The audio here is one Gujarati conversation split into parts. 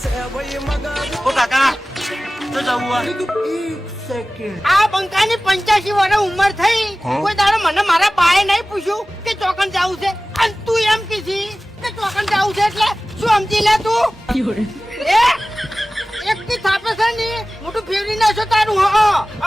ઓ કાકા તો જવું આ. આ બંકાની પંચ્યાસી વર્ષ ઉંમર થઈ. કોઈ દાડો મને મારા બાએ નહીં પૂછ્યું કે ચોકન જાવું છે. અને તું એમ કીધી કે ચોકન જાવું છે એટલે શું સમજી લે તું? એ? એક થી થાપે છે ને મોટું ફેરવી નાખો તારું હ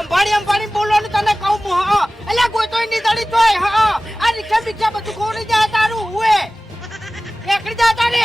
અંબાડી અંબાડી બોલવાનું તને કહું હું હ એટલે કોઈ તોય નીતળી તોય હ આ રિક્ષા બિક્ષા બધું ખોરી જાય તારું હુએ. એકડી જા તારે.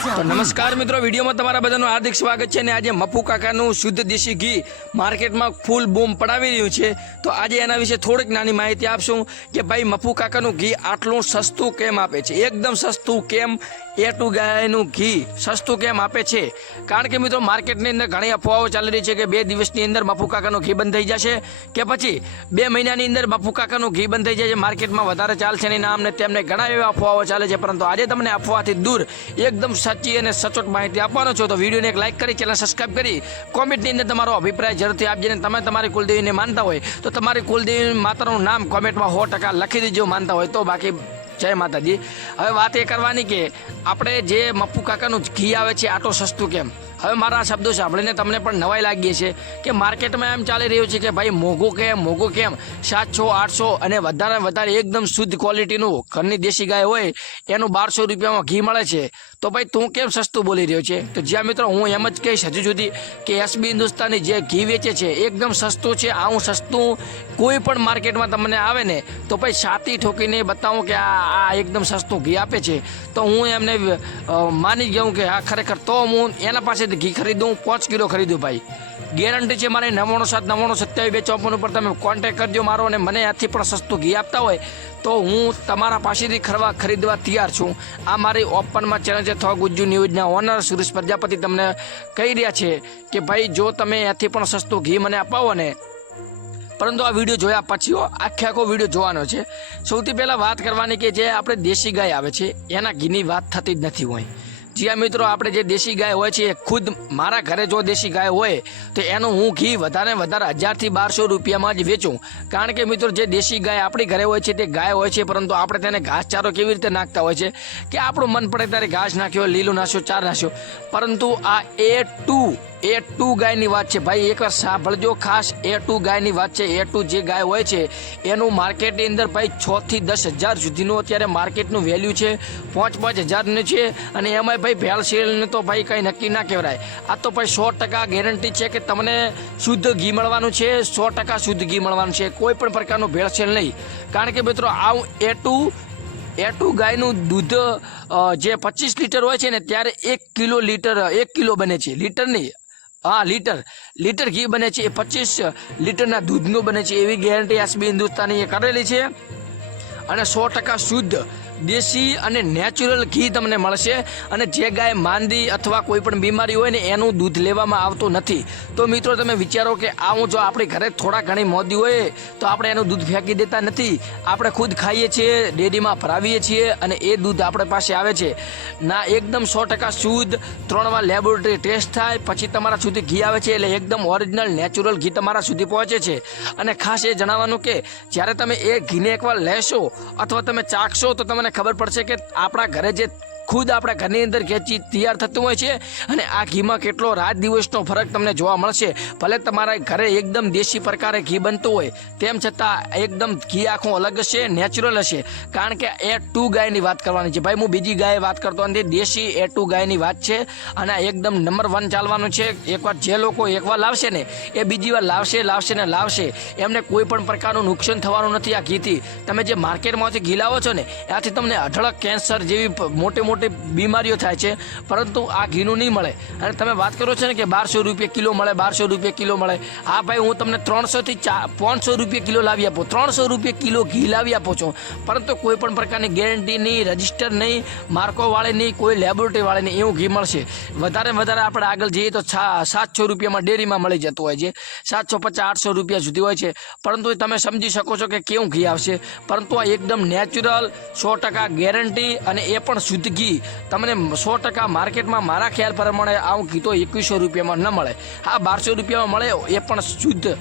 તો નમસ્કાર મિત્રો વિડીયોમાં તમારા બધાનું હાર્દિક સ્વાગત છે અને આજે મફુ કાકાનું શુદ્ધ દેશી ઘી માર્કેટમાં ફૂલ બૂમ પડાવી રહ્યું છે. તો આજે એના વિશે થોડીક નાની માહિતી આપશું કે ભાઈ મફુ કાકાનું ઘી આટલું સસ્તું કેમ આપે છે? એકદમ સસ્તું કેમ? એ ટુ ગાયનું ઘી સસ્તું કેમ આપે છે? કારણ કે મિત્રો માર્કેટની અંદર ઘણી અફવાઓ ચાલી રહી છે કે બે દિવસની અંદર મફુ કાકાનું ઘી બંધ થઈ જશે કે પછી બે મહિનાની અંદર મફુ કાકાનું ઘી બંધ થઈ જશે માર્કેટમાં વધારે ચાલશે નહીં નામ ને તેમને ઘણા એવા અફવાઓ ચાલે છે. પરંતુ આજે તમને અફવાથી દૂર એકદમ સાચી અને સચોટ માહિતી આપવાનો છો તો વિડીયોને એક લાઇક કરી ચેનલ સબસ્ક્રાઈબ કરી. કોમેન્ટની અંદર તમારો અભિપ્રાય જરૂરથી આપજો તમે તમારી કુલદેવીને માનતા હોય તો તમારી કુલદેવી માતાનું નામ કોમેન્ટમાં સો ટકા લખી દેજો, માનતા હોય તો બાકી જય માતાજી. હવે વાત એ કરવાની કે આપણે જે મપ્પુ કાકાનું ઘી આવે છે, આટલું સસ્તું કેમ? હવે મારા શબ્દો સાંભળીને તમને પણ નવાઈ લાગી છે કે માર્કેટમાં એમ ચાલી રહ્યું છે કે ભાઈ મોંઘું કેમ મોંઘું કેમ? સાતસો, આઠસો અને વધારે વધારે એકદમ શુદ્ધ ક્વોલિટીનું ઘરની દેશી ગાય હોય, એનું બારસો રૂપિયામાં ઘી મળે છે. તો ભાઈ તું કેમ સસ્તું બોલી રહ્યો છે? તો જ્યાં મિત્રો હું એમ જ કહીશ હજુ સુધી કે એસબી હિન્દુસ્તાની જે ઘી વેચે છે, એકદમ સસ્તું છે. આવું સસ્તું કોઈ પણ માર્કેટમાં તમને આવે ને, તો ભાઈ છાતી ઠોકીને બતાવું કે આ આ એકદમ સસ્તું ઘી આપે છે. તો હું એમને માની ગયો કે આ ખરેખર તો હું એના પાસેથી ઘી ખરીદું, પાંચ કિલો ખરીદું ભાઈ. ગેરંટી છે મારે નવ્વાણું સાત, નવ્વાણું સત્યાવીસ બે ચોપન ઉપર તમે કોન્ટેક્ટ કરજો મારો અને મને આથી પણ સસ્તું ઘી આપતા હોય. તો હું તમારા પાસેથી ખરવા ખરીદવા તૈયાર છું. આ મારી ઓપનમાં ચેનલ છે થો ગુજ્જુ ન્યૂઝના ઓનર સુરેશ પ્રજાપતિ તમને કહી રહ્યા છે કે ભાઈ જો તમે એથી પણ સસ્તું ઘી મને અપાવો ને પરંતુ આ વીડિયો જોયા પછી આખે આખો વીડિયો જોવાનો છે. સૌથી પહેલાં વાત કરવાની કે જે આપણે દેશી ગાય આવે છે, એના ઘીની વાત થતી જ નથી હોય. જ્યાં મિત્રો, આપણે જે દેશી ગાય હોય છે, એ ખુદ મારા ઘરે જો દેશી ગાય હોય, તો એનું હું ઘી વધારે વધારે હજારથી બારસો રૂપિયામાં જ વેચું. કારણ કે મિત્રો, જે દેશી ગાય આપણી ઘરે હોય છે, તે ગાય હોય છે, પરંતુ આપણે તેને ઘાસચારો કેવી રીતે નાખતા હોય છે, કે આપણું મન પડે ત્યારે ઘાસ નાખ્યો, લીલું નાખ્યો, ચાર નાખ્યો. પરંતુ આ એ ટુ એ ટુ ગાયની વાત છે. ભાઈ, એકવાર સાંભળજો ખાસ. એ ટુ ગાયની વાત છે. એ ટુ જે ગાય હોય છે, એનું માર્કેટની અંદર ભાઈ, છ થી દસ હજાર સુધીનું અત્યારે માર્કેટનું વેલ્યુ છે. પાંચ પાંચ હજારનું છે. અને એમાંય ભાઈ ભેળસેળને તો ભાઈ કંઈ નક્કી ના કહેવાય. આ તો ભાઈ સો ટકા ગેરંટી છે કે તમને શુદ્ધ ઘી મળવાનું છે. સો ટકા શુદ્ધ ઘી મળવાનું છે. કોઈ પણ પ્રકારનું ભેળસેળ નહીં. કારણ કે મિત્રો આવું એ ટુ એ ટુ ગાયનું દૂધ જે પચીસ લીટર હોય છે ને, ત્યારે એક કિલો લીટર, એક કિલો બને છે. લીટર નહીં. હા, લીટર. લીટર ઘી બને છે એ પચીસ લીટરના દૂધનું બને છે એવી ગેરંટી એસબી હિન્દુસ્તાની એ કરેલી છે. અને સો ટકા શુદ્ધ દેશી અને નેચરલ ઘી તમને મળશે. અને જે ગાય માંદી અથવા કોઈ પણ બીમારી હોય ને એનું દૂધ લેવામાં આવતું નથી. તો મિત્રો, તમે વિચારો કે આવું જો આપણી ઘરે થોડા ઘણી મોદી હોય, તો આપણે એનું દૂધ ફેંકી દેતા નથી. આપણે ખુદ ખાઈએ છીએ, ડેરીમાં ભરાવીએ છીએ અને એ દૂધ આપણે પાસે આવે છે. ના, એકદમ સો ટકા શુદ્ધ, ત્રણ વાર લેબોરેટરી ટેસ્ટ થાય, પછી તમારા સુધી ઘી આવે છે એટલે એકદમ ઓરિજિનલ નેચરલ ઘી તમારા સુધી પહોંચે છે. અને ખાસ એ જણાવવાનું કે જ્યારે તમે એ ઘીને એકવાર લેશો અથવા તમે ચાખશો તો તમને ખબર પડશે કે આપણા ઘરે જે ખુદ આપણા ઘરની અંદર ખેંચી તૈયાર થતું હોય છે અને આ ઘીમાં કેટલો રાત દિવસનો ફરક તમને જોવા મળશે. ભલે તમારા ઘરે એકદમ દેશી પ્રકારે ઘી બનતું હોય, તેમ છતાં એકદમ ઘી આખું અલગ હશે નેચરલ હશે. કારણ કે એ ટુ ગાયની વાત કરવાની છે. ભાઈ, હું બીજી ગાય વાત કરતો નથી. દેશી એ ટુ ગાયની વાત છે અને એકદમ નંબર વન ચાલવાનું છે. એકવાર જે લોકો એકવાર લાવશે ને, એ બીજી વાર લાવશે લાવશે ને લાવશે. એમને કોઈ પણ પ્રકારનું નુકસાન થવાનું નથી આ ઘીથી. તમે જે માર્કેટમાંથી ઘી લાવો છો ને એનાથી તમને અઢળક કેન્સર જેવી મોટી મોટી મોટી બીમારીઓ થાય છે, પરંતુ આ ઘીનું નહીં મળે. અને તમે વાત કરો છો ને કે બારસો રૂપિયા કિલો મળે, બારસો રૂપિયા કિલો મળે. હા ભાઈ, હું તમને ત્રણસોથી ચા, પાંચસો રૂપિયા કિલો લાવી આપું. ત્રણસો રૂપિયા કિલો ઘી લાવી આપો છો. પરંતુ કોઈ પણ પ્રકારની ગેરંટી નહીં, રજિસ્ટર નહીં, માર્કો વાળે નહીં, કોઈ લેબોરેટરી વાળે નહીં, એવું ઘી મળશે. વધારે વધારે આપણે આગળ જઈએ તો સાતસો રૂપિયામાં ડેરીમાં મળી જતું હોય છે. સાતસો પચાસ, આઠસો રૂપિયા સુધી હોય છે. પરંતુ તમે સમજી શકો છો કે કેવું ઘી આવશે. પરંતુ આ એકદમ નેચરલ સો ટકા ગેરંટી અને એ પણ શુદ્ધ ઘી. તમને સો ટકા માર્કેટમાં મારા ખ્યાલ પ્રમાણે આવું ઘી તો એકવીસો રૂપિયામાં ન મળે. હા, બારસો રૂપિયામાં મળે એ પણ શુદ્ધ.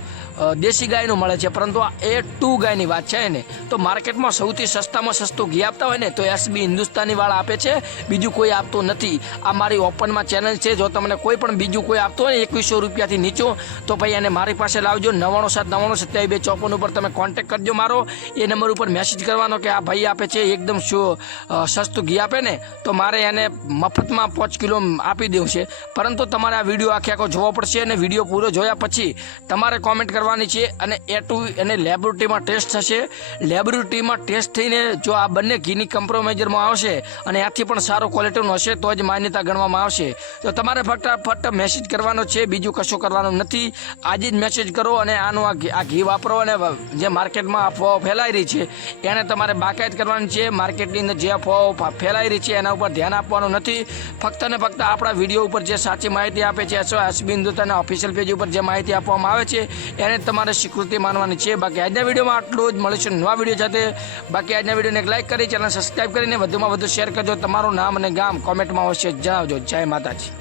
દેશી ગાયનું મળે છે. પરંતુ આ એ ટુ ગાયની વાત છે ને તો માર્કેટમાં સૌથી સસ્તામાં સસ્તું ઘી આપતા હોય ને, તો એસબી હિન્દુસ્તાની વાળા આપે છે. બીજું કોઈ આપતું નથી. આ મારી ઓપનમાં ચેનલ છે. જો તમને કોઈ પણ બીજું કોઈ આપતું હોય ને, એકવીસો રૂપિયાથી નીચું, તો ભાઈ એને મારી પાસે લાવજો. નવાણું સાત નવાણું સત્યાવીસ બે ચોપન ઉપર તમે કોન્ટેક્ટ કરજો મારો. એ નંબર ઉપર મેસેજ કરવાનો કે આ ભાઈ આપે છે, એકદમ સસ્તું ઘી આપે ને, તો મારે એને મફતમાં પાંચ કિલો આપી દેવું છે. પરંતુ તમારે આ વીડિયો આખે આખો જોવો પડશે અને વીડિયો પૂરો જોયા પછી તમારે કોમેન્ટ કરવાની છે અને એ ટુ એને લેબોરેટરીમાં ટેસ્ટ થશે. લેબોરેટરીમાં ટેસ્ટ થઈને જો આ બંને ઘીની કમ્પ્રોમાઇઝરમાં આવશે અને આથી પણ સારો ક્વોલિટીનું હશે, તો જ માન્યતા ગણવામાં આવશે. તો તમારે ફટાફટ મેસેજ કરવાનો છે, બીજું કશું કરવાનું નથી. આજે જ મેસેજ કરો અને આનું આ ઘી- વાપરો અને જે માર્કેટમાં અફવાઓ ફેલાઈ રહી છે, એને તમારે બાકાયત કરવાની છે. માર્કેટની અંદર જે અફવાઓ ફેલાઈ રહી છે, એના ઉપર ધ્યાન આપવાનું નથી. ફક્ત ને ફક્ત આપણા વીડિયો ઉપર જે સાચી માહિતી આપે છે અથવા એસબી હિન્દુસ્તાના ઓફિશિયલ પેજ ઉપર જે માહિતી આપવામાં આવે છે એને તમારે સ્વીકૃતિ માનવાની છે. બાકી આજના વિડીયોમાં આટલું જ. મળીશું નવા વીડિયો સાથે. બાકી આજના વિડીયોને એક લાઈક કરી ચેનલ સબસ્ક્રાઈબ કરીને વધુમાં વધુ શેર કરજો. તમારું નામ અને ગામ કોમેન્ટમાં અવશ્ય જણાવજો. જય માતાજી.